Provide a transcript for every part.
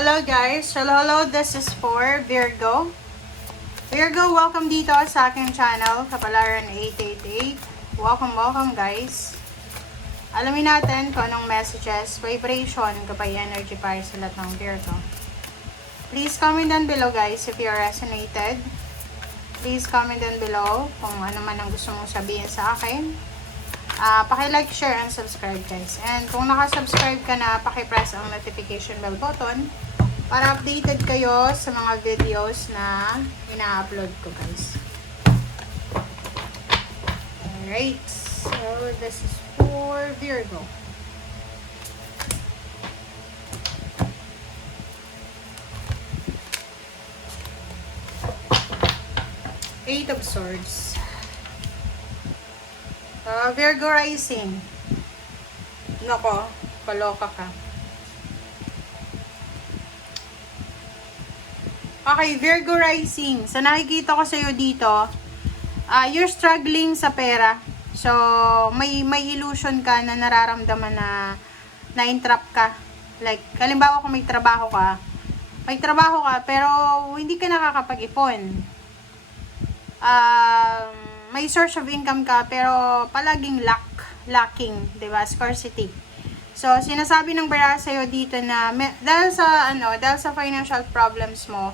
Hello guys, hello, this is for Virgo. Virgo, welcome dito sa aking channel, Kapalaran 888. Welcome guys. Alamin natin kung anong messages, vibration, kapay energy para sa lahat ng Virgo. Please comment down below guys if you are resonated. Please comment down below kung ano man ang gusto mong sabihin sa akin. Paki-like, share, and subscribe guys. And kung naka-subscribe ka na, paki-press ang notification bell button para updated kayo sa mga videos na ina-upload ko guys. Alright, so this is for Virgo. Eight of Swords. Virgo rising. Nako, kaloka ka. Okay, Virgo rising. So, nakikita ko sa'yo dito, you're struggling sa pera. So, may illusion ka na nararamdaman na na-entrap ka. Like, halimbawa kung may trabaho ka, pero hindi ka nakakapag-ipon. May source of income ka, pero palaging lacking, 'di ba? Scarcity. So, sinasabi ng bara sa'yo dito na dahil sa financial problems mo,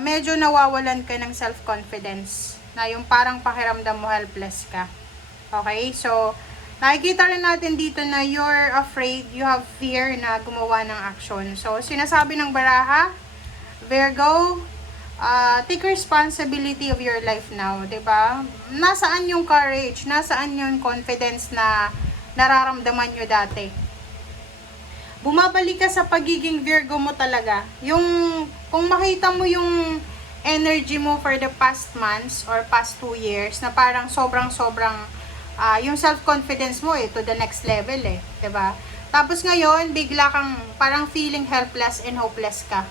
medyo nawawalan ka ng self-confidence, na yung parang pakiramdam mo helpless ka. Okay? So, nakikita rin natin dito na you're afraid, you have fear na gumawa ng action. So, sinasabi ng baraha, Virgo, take responsibility of your life now, 'di ba? Nasaan yung courage? Nasaan yung confidence na nararamdaman nyo dati? Bumabalik ka sa pagiging Virgo mo talaga. Yung kung makita mo yung energy mo for the past months or past 2 years na parang sobrang yung self-confidence mo to the next level 'di ba? Tapos ngayon, bigla kang parang feeling helpless and hopeless ka.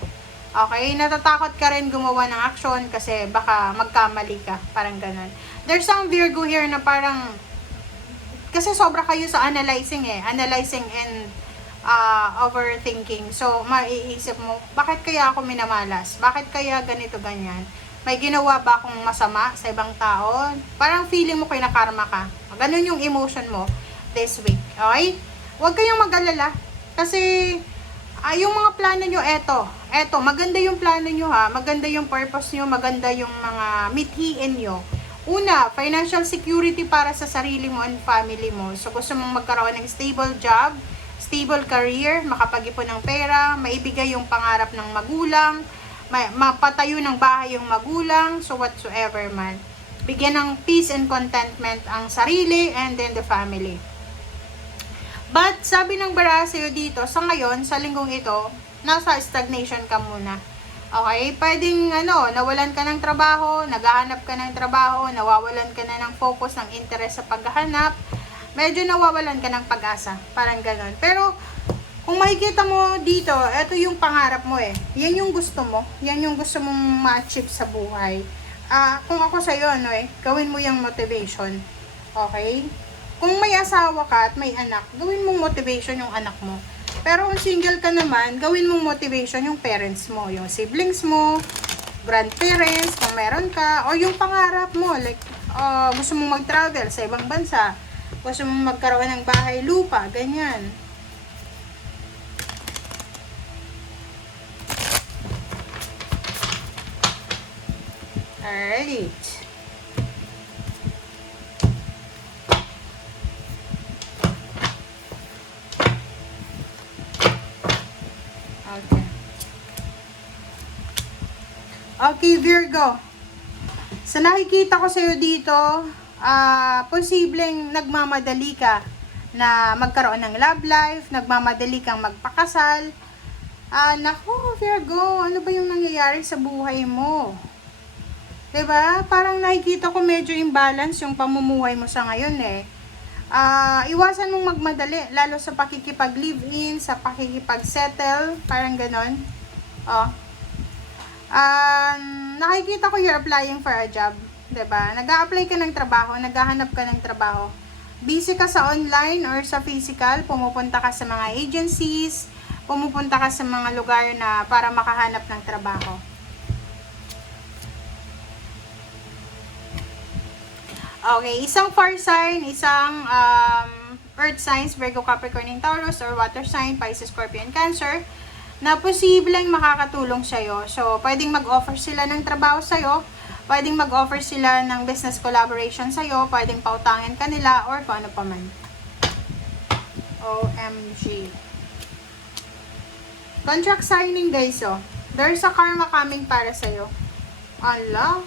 Okay, natatakot ka rin gumawa ng action kasi baka magkamali ka, parang ganun. There's some Virgo here na parang, kasi sobra kayo sa analyzing and overthinking. So, maiisip mo, bakit kaya ako minamalas? Bakit kaya ganito, ganyan? May ginawa ba akong masama sa ibang tao? Parang feeling mo kinakarma ka. Ganun yung emotion mo this week, okay? Huwag kayong mag-alala, kasi yung mga plano nyo, eto, maganda yung plano nyo ha, maganda yung purpose nyo, maganda yung mga mithiin nyo. Una, financial security para sa sarili mo and family mo. So, gusto mong magkaroon ng stable job, stable career, makapag-ipon ng pera, maibigay yung pangarap ng magulang, mapatayo ng bahay yung magulang, so whatsoever man. Bigyan ng peace and contentment ang sarili and then the family. But, sabi ng bara sa'yo dito, sa ngayon, sa linggong ito, nasa stagnation ka muna. Okay? Pwedeng, nawalan ka ng trabaho, naghahanap ka ng trabaho, nawawalan ka na ng focus, ng interest sa paghahanap, medyo nawawalan ka ng pag-asa. Parang ganon. Pero, kung makikita mo dito, ito yung pangarap mo Yan yung gusto mo. Yan yung gusto mong ma-achieve sa buhay. Kung ako sa'yo, gawin mo yung motivation. Okay? Kung may asawa ka at may anak, gawin mong motivation yung anak mo. Pero kung single ka naman, gawin mong motivation yung parents mo, yung siblings mo, grandparents, kung meron ka, o yung pangarap mo, like, gusto mong mag-travel sa ibang bansa, gusto mong magkaroon ng bahay, lupa, ganyan. Alright. Okay, Virgo. Sa nakikita ko sa'yo dito, posibleng nagmamadali ka na magkaroon ng love life, nagmamadali kang magpakasal. Naku, Virgo, ano ba yung nangyayari sa buhay mo? 'Di ba? Parang nakikita ko medyo imbalance yung pamumuhay mo sa ngayon Iwasan mong magmadali, lalo sa pakikipag-live-in, sa pakikipag-settle, parang ganon. Nakikita ko you're applying for a job, 'di ba? Nag-a-apply ka ng trabaho, naghahanap ka ng trabaho. Busy ka sa online or sa physical, pumupunta ka sa mga agencies, pumupunta ka sa mga lugar na para makahanap ng trabaho. Okay, isang fire sign, isang earth signs, Virgo, Capricorn, and Taurus, or water sign, Pisces, Scorpio, and Cancer, na posibleng makakatulong sa'yo. So, pwedeng mag-offer sila ng trabaho sa'yo, pwedeng mag-offer sila ng business collaboration sa'yo, pwedeng pautangin ka nila, or kung ano pa man. OMG. Contract signing, guys, oh. There's a karma coming para sa'yo. Allah.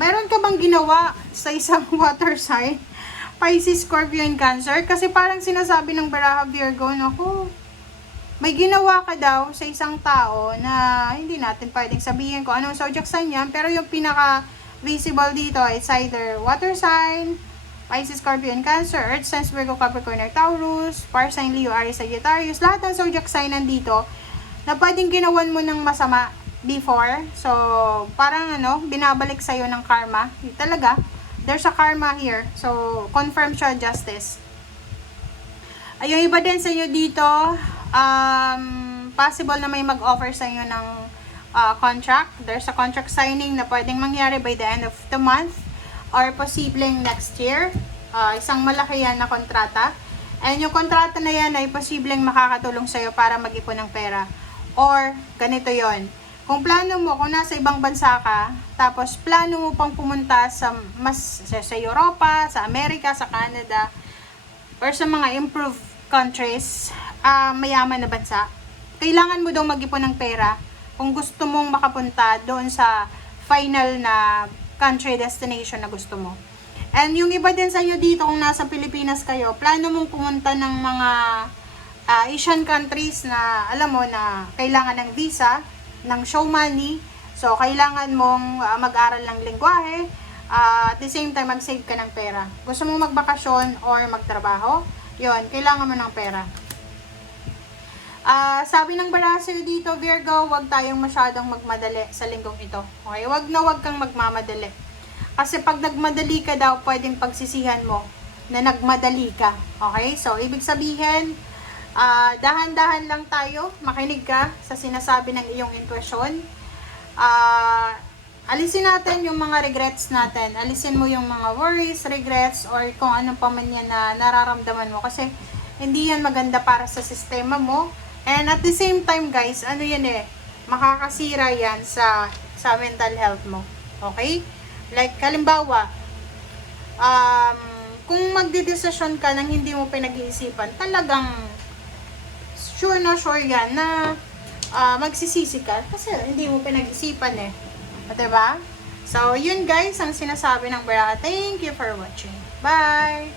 Meron ka bang ginawa sa isang water sign? Pisces, Scorpio, and Cancer? Kasi parang sinasabi ng Baraha Virgo, naku, may ginawa ka daw sa isang tao na hindi natin pwedeng sabihin kung anong zodiac sign yan, pero yung pinaka-visible dito is either water sign, Pisces, Scorpio, and Cancer, Earth signs, Virgo, Capricorn, or Taurus, Fire sign, Leo, Aries, Sagittarius, lahat ng zodiac sign nandito na pwedeng ginawan mo ng masama before. So, parang binabalik sa'yo ng karma. Talaga, there's a karma here. So, confirm siya justice. Ay, yung iba din sa inyo dito, possible na may mag-offer sa inyo ng contract. There's a contract signing na pwedeng mangyari by the end of the month or posibleng next year. Isang malaki yan na kontrata. And yung kontrata na yan ay posibleng makakatulong sa'yo para mag-ipon ng pera. Or, ganito yon. Kung plano mo, kung nasa ibang bansa ka, tapos plano mo pang pumunta sa Europa, sa Amerika, sa Canada, or sa mga improved countries, mayaman na bansa, kailangan mo daw mag-ipon ng pera kung gusto mong makapunta doon sa final na country destination na gusto mo. And yung iba din sa inyo dito, kung nasa Pilipinas kayo, plano mong pumunta ng mga Asian countries na alam mo na kailangan ng visa, ng show money, so kailangan mong mag-aral ng lengguwahe, at the same time mag-save ka ng pera. Gusto mong magbakasyon or magtrabaho, yon, kailangan mo ng pera. Sabi ng Baraha dito, Virgo, wag tayong masyadong magmadali sa linggong ito. Okay, wag kang magmamadali. Kasi pag nagmadali ka daw, pwedeng pagsisihan mo na nagmadali ka. Okay, so ibig sabihin, dahan-dahan lang tayo, makinig ka sa sinasabi ng iyong intuition. Alisin natin yung mga regrets natin. Alisin mo yung mga worries, regrets, or kung ano pa man yan na nararamdaman mo. Kasi hindi yan maganda para sa sistema mo. And at the same time, guys, makakasira yan sa mental health mo. Okay? Like, halimbawa, kung magdidesisyon ka nang hindi mo pinag-iisipan, talagang sure na sure yan na magsisisi ka kasi hindi mo pinag-isipan eh. Diba? So, yun guys, ang sinasabi ng Baraha. Thank you for watching. Bye!